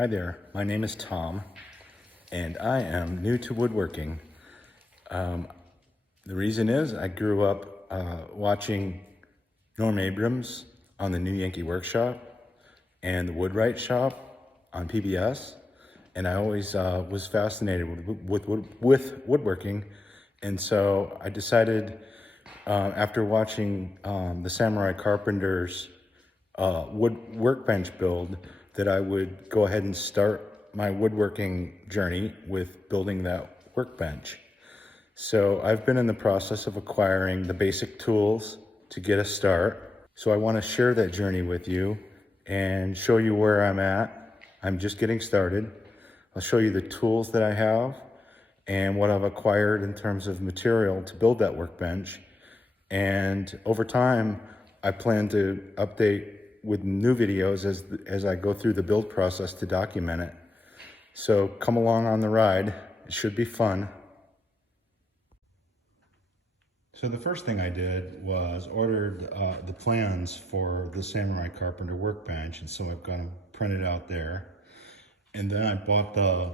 Hi there, my name is Tom, and I am new to woodworking. The reason is I grew up watching Norm Abrams on the New Yankee Workshop and the Woodwright Shop on PBS, and I always was fascinated with woodworking, and so I decided after watching the Samurai Carpenter's wood workbench build that I would go ahead and start my woodworking journey with building that workbench. So I've been in the process of acquiring the basic tools to get a start. So I want to share that journey with you and show you where I'm at. I'm just getting started. I'll show you the tools that I have and what I've acquired in terms of material to build that workbench. And over time, I plan to update with new videos as I go through the build process to document it. So come along on the ride. It should be fun. So the first thing I did was ordered the plans for the Samurai Carpenter workbench, and so I've got them printed out there. And then I bought the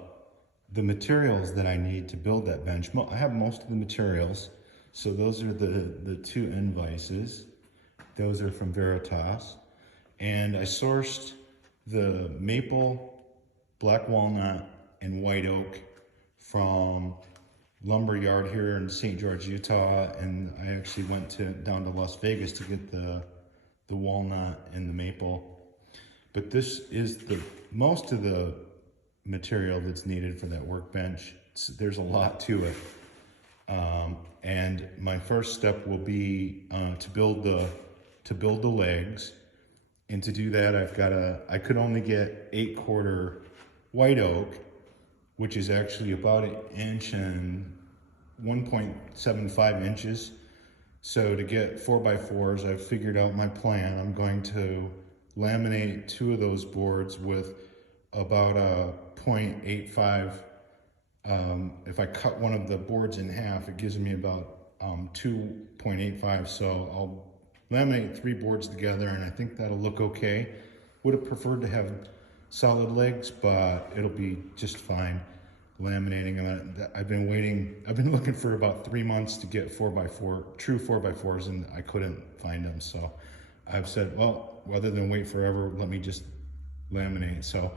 materials that I need to build that bench. I have most of the materials. So those are the two invoices. Those are from Veritas. And I sourced the maple, black walnut, and white oak from Lumber Yard here in St. George, Utah. And I actually went down to Las Vegas to get the walnut and the maple. But this is most of the material that's needed for that workbench. There's a lot to it. And my first step will be to build the legs. And to do that, I could only get 8/4 white oak, which is actually about 1 inch and 1.75 inches. So to get 4x4s, I've figured out my plan. I'm going to laminate 2 of those boards with about a 0.85. If I cut one of the boards in half, it gives me about 2.85. So I'll laminate 3 boards together, and I think that'll look okay. Would have preferred to have solid legs, but it'll be just fine laminating them. I've been looking for about 3 months to get 4x4, true 4x4s, and I couldn't find them. So I've said, well, rather than wait forever, let me just laminate. So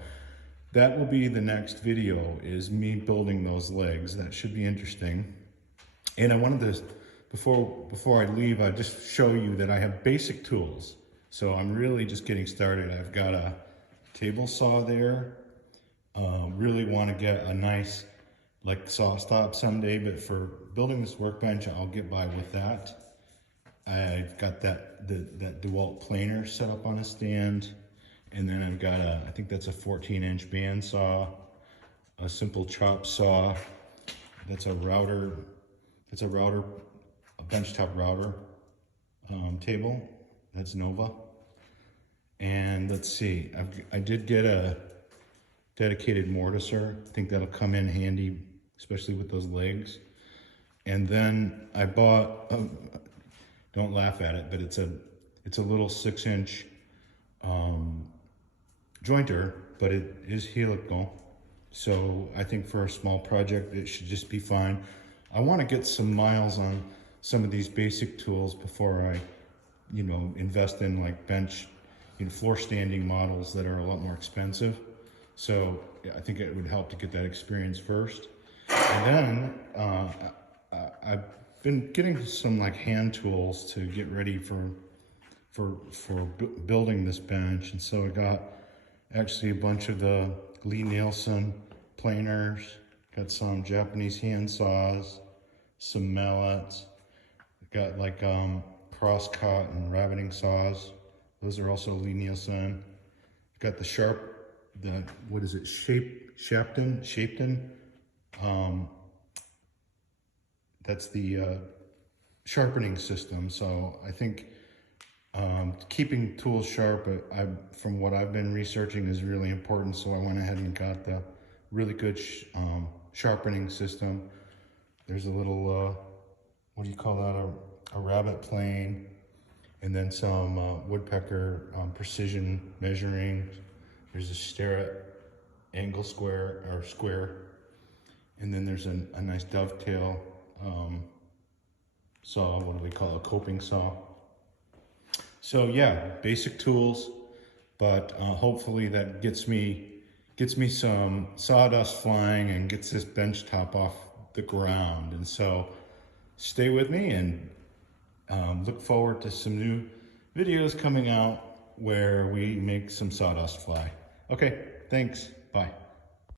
that will be the next video, is me building those legs. That should be interesting. And I wanted to, before I leave, I just show you that I have basic tools. So I'm really just getting started. I've got a table saw there. Really want to get a nice saw stop someday, but for building this workbench, I'll get by with that. I've got that DeWalt planer set up on a stand. And then I've got I think that's a 14-inch bandsaw, a simple chop saw. That's a router, a benchtop router table. That's Nova. And let's see, I did get a dedicated mortiser. I think that'll come in handy, especially with those legs. And then I bought, don't laugh at it, but it's a little 6-inch jointer, but it is helical. So I think for a small project, it should just be fine. I want to get some miles on some of these basic tools before I, invest in bench, floor standing models that are a lot more expensive. So I think it would help to get that experience first. And then I've been getting some hand tools to get ready for building this bench. And so I got actually a bunch of the Lie-Nielsen planers, got some Japanese hand saws, some mallets, got cross-cut and rabbiting saws. Those are also Lie-Nielsen. Got the Shapton. That's the sharpening system. So I think keeping tools sharp, from what I've been researching, is really important. So I went ahead and got the really good sharpening system. There's a little, what do you call that? A rabbet plane, and then some woodpecker precision measuring. There's a Starrett angle square or square. And then there's a nice dovetail saw, what do we call it, a coping saw. So yeah, basic tools, but hopefully that gets me some sawdust flying and gets this bench top off the ground. And so stay with me and look forward to some new videos coming out where we make some sawdust fly. Okay, thanks, bye.